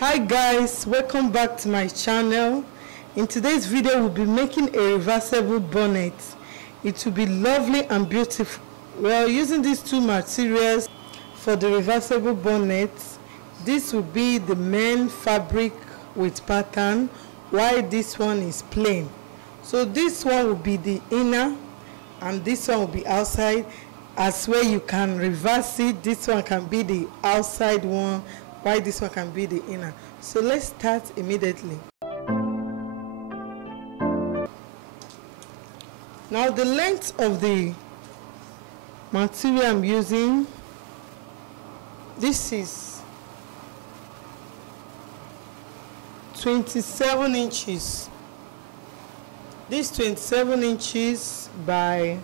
Hi guys, welcome back to my channel. In today's video we'll be making a reversible bonnet. It will be lovely and beautiful. We are using these two materials for the reversible bonnet. This will be the main fabric with pattern, while this one is plain. So this one will be the inner and this one will be outside. As where you can reverse it, this one can be the outside one, while this one can be the inner. So let's start immediately. Now the length of the material I'm using, this is 27 inches. This 27 inches by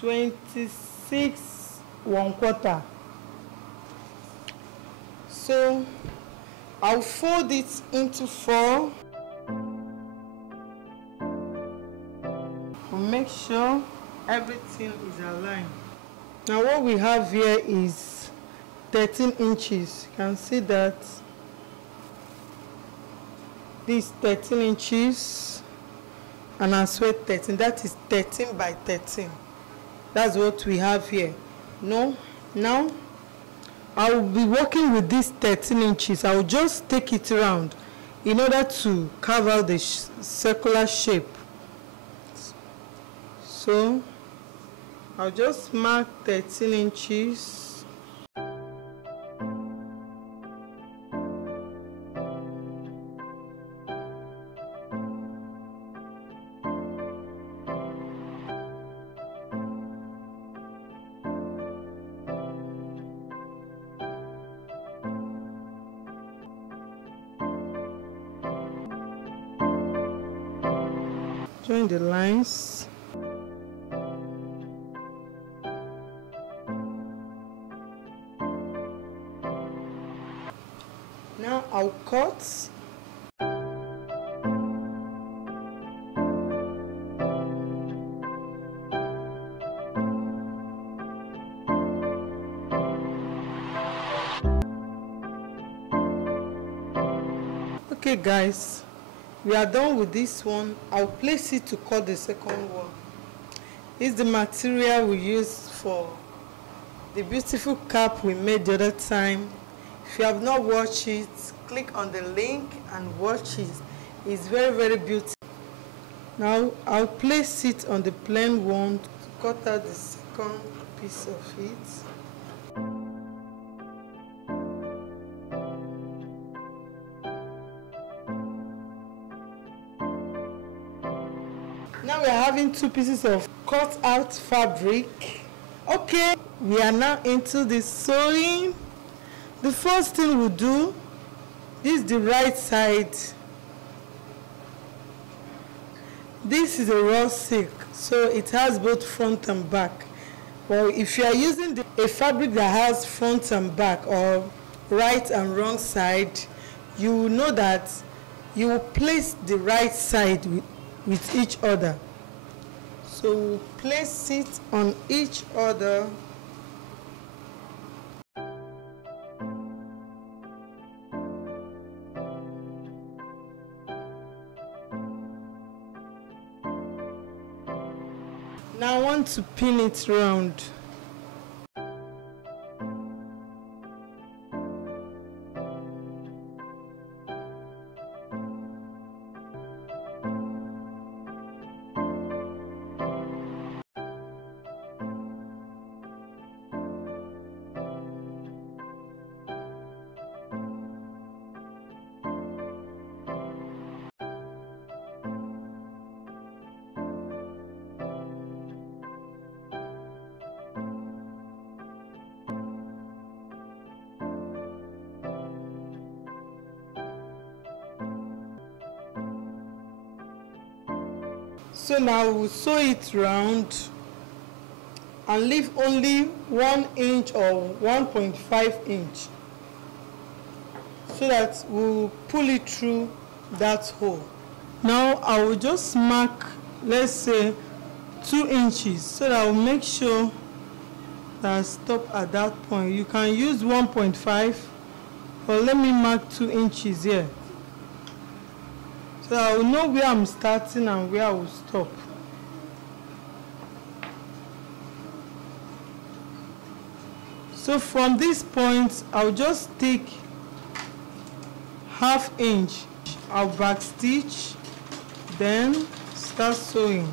26 1/4. So I'll fold it into 4 to make sure everything is aligned. Now what we have here is 13 inches. You can see that this 13 inches and as well 13. That is 13 by 13. That's what we have here. Now I will be working with this 13 inches. I will just take it around in order to carve out the circular shape. So I'll just mark 13 inches. Join the lines. Now I'll cut. Okay guys, we are done with this one. I'll place it to cut the second one. This is the material we used for the beautiful cap we made the other time. If you have not watched it, click on the link and watch it. It's very beautiful. Now I'll place it on the plain one to cut out the second piece of it. Now we are having two pieces of cut out fabric. Okay, we are now into the sewing. The first thing we'll do, this is the right side. This is a raw silk, so it has both front and back. Well, if you are using a fabric that has front and back or right and wrong side, you will know that you will place the right side with each other. So we'll place it on each other. Now I want to pin it round. So now we'll sew it round and leave only 1 inch or 1.5 inch so that we'll pull it through that hole. Now I will just mark, let's say 2 inches, so that I will make sure that I stop at that point. You can use 1.5 But let me mark 2 inches here, so I will know where I'm starting and where I will stop. So from this point I'll just take ½ inch, I'll back stitch, then start sewing.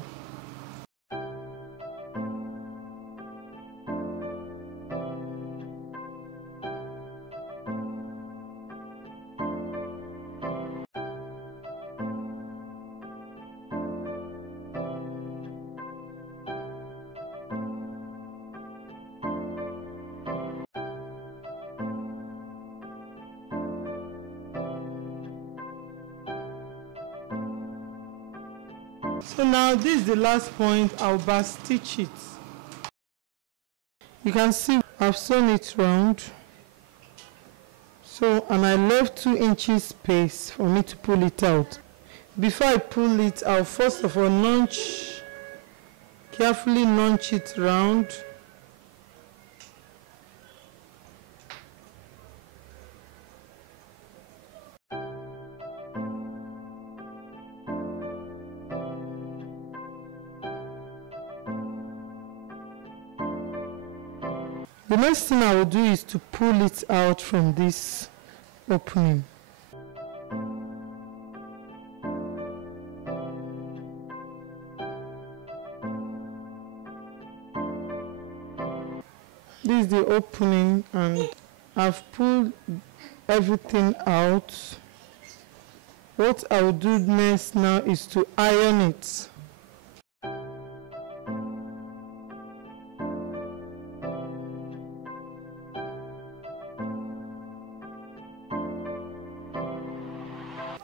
So now this is the last point, I'll back stitch it. You can see I've sewn it round. So, and I left 2 inches space for me to pull it out. Before I pull it, I'll first of all carefully notch it round. The next thing I will do is to pull it out from this opening. This is the opening and I've pulled everything out. What I will do next now is to iron it.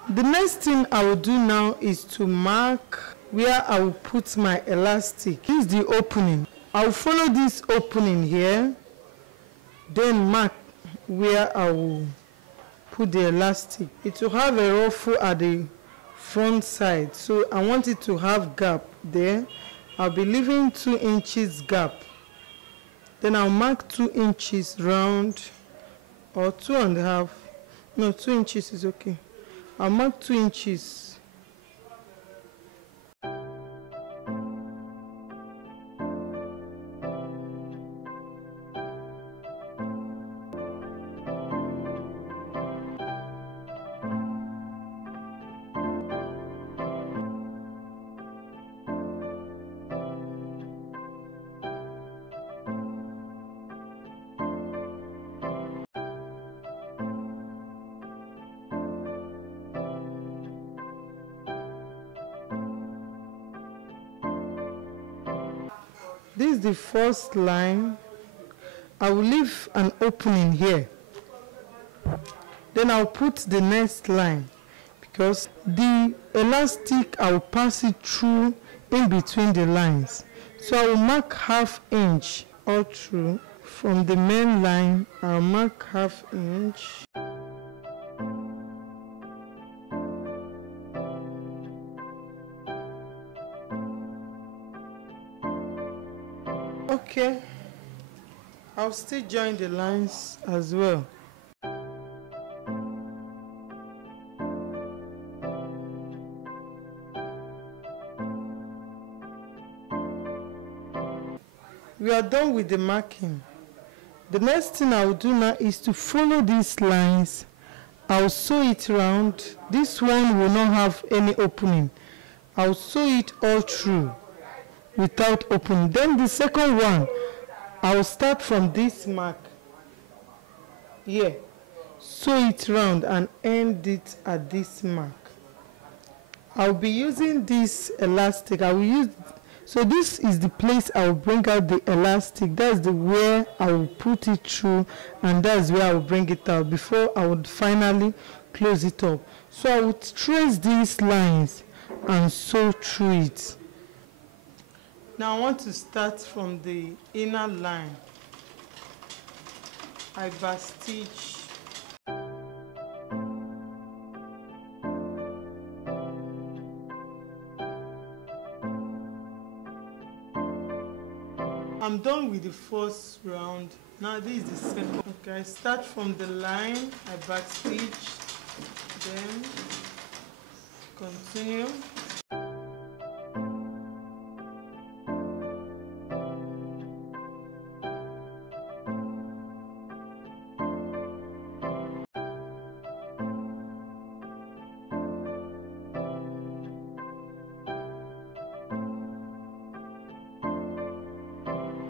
The next thing I will do now is to mark where I will put my elastic. This is the opening. I will follow this opening here, then mark where I will put the elastic. It will have a ruffle at the front side, so I want it to have gap there. I'll be leaving 2 inches gap. Then I'll mark 2 inches round, or 2.5. No, 2 inches is okay. I'll mark 2 inches. This is the first line. I will leave an opening here. Then I'll put the next line, because the elastic I will pass it through in between the lines. So I will mark ½ inch all through. From the main line, I'll mark ½ inch. Okay, I'll still join the lines as well. We are done with the marking. The next thing I will do now is to follow these lines. I'll sew it round. This one will not have any opening. I'll sew it all through without opening. Then the second one, I'll start from this mark here, sew it round and end it at this mark. I'll be using this elastic. So this is the place I will bring out the elastic. That's the where I will put it through, and that's where I will bring it out before I would finally close it up. So I would trace these lines and sew through it. Now I want to start from the inner line. I back stitch. I'm done with the first round. Now this is the second. Okay, I start from the line, I back stitch, then continue.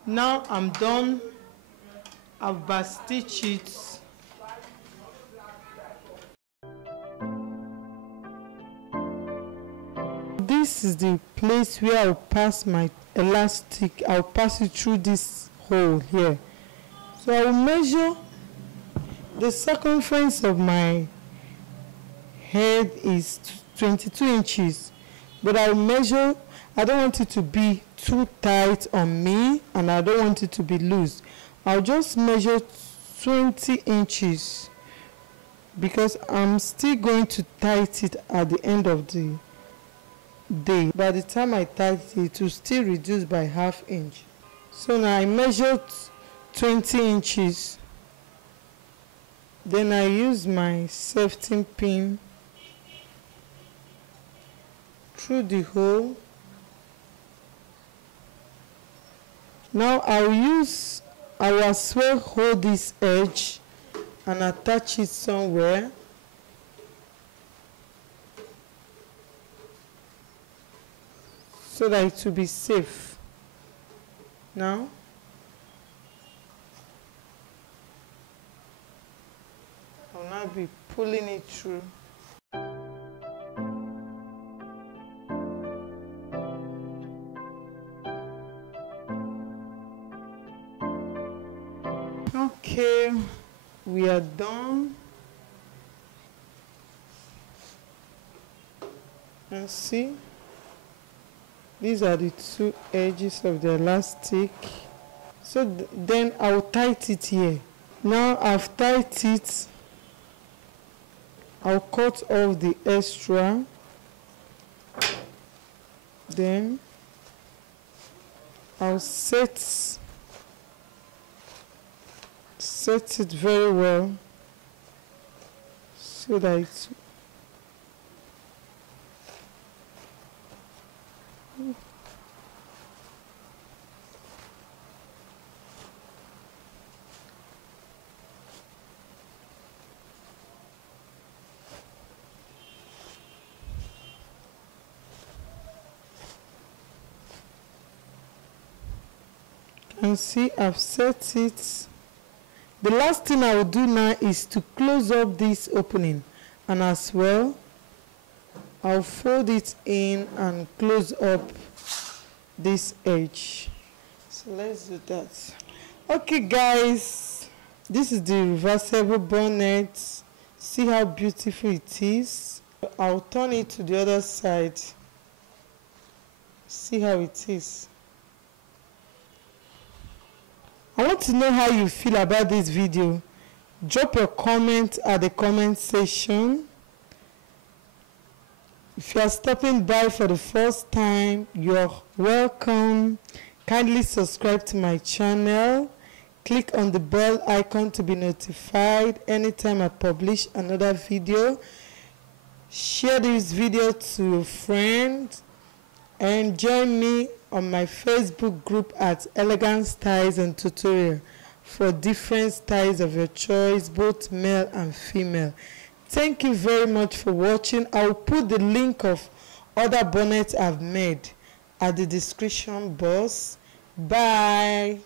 Now I'm done. I've back stitched it. This is the place where I'll pass my elastic. I'll pass it through this hole here. So I'll measure the circumference of my head is 22 inches, but I'll measure. I don't want it to be too tight on me, and I don't want it to be loose. I'll just measure 20 inches because I'm still going to tighten it at the end of the day. By the time I tighten it will still reduce by ½ inch. So now I measured 20 inches. Then I use my safety pin through the hole. Now I will as well hold this edge and attach it somewhere. So that it will be safe. Now I'll now be pulling it through. Okay, we are done. And see, these are the two edges of the elastic. So then I'll tighten it here. Now I've tightened it, I'll cut off the extra. Then I'll set it very well so that it's and see I've set it. The last thing I will do now is to close up this opening, and as well I'll fold it in and close up this edge. So let's do that. Okay guys, this is the reversible bonnet. See how beautiful it is. I'll turn it to the other side. See how it is. I want to know how you feel about this video. Drop your comment at the comment section. If you are stopping by for the first time, you're welcome. Kindly subscribe to my channel. Click on the bell icon to be notified anytime I publish another video. Share this video to a friend and join me on my Facebook group at Elegant Styles and Tutorial for different styles of your choice, both male and female. Thank you very much for watching. I'll put the link of other bonnets I've made at the description box. Bye.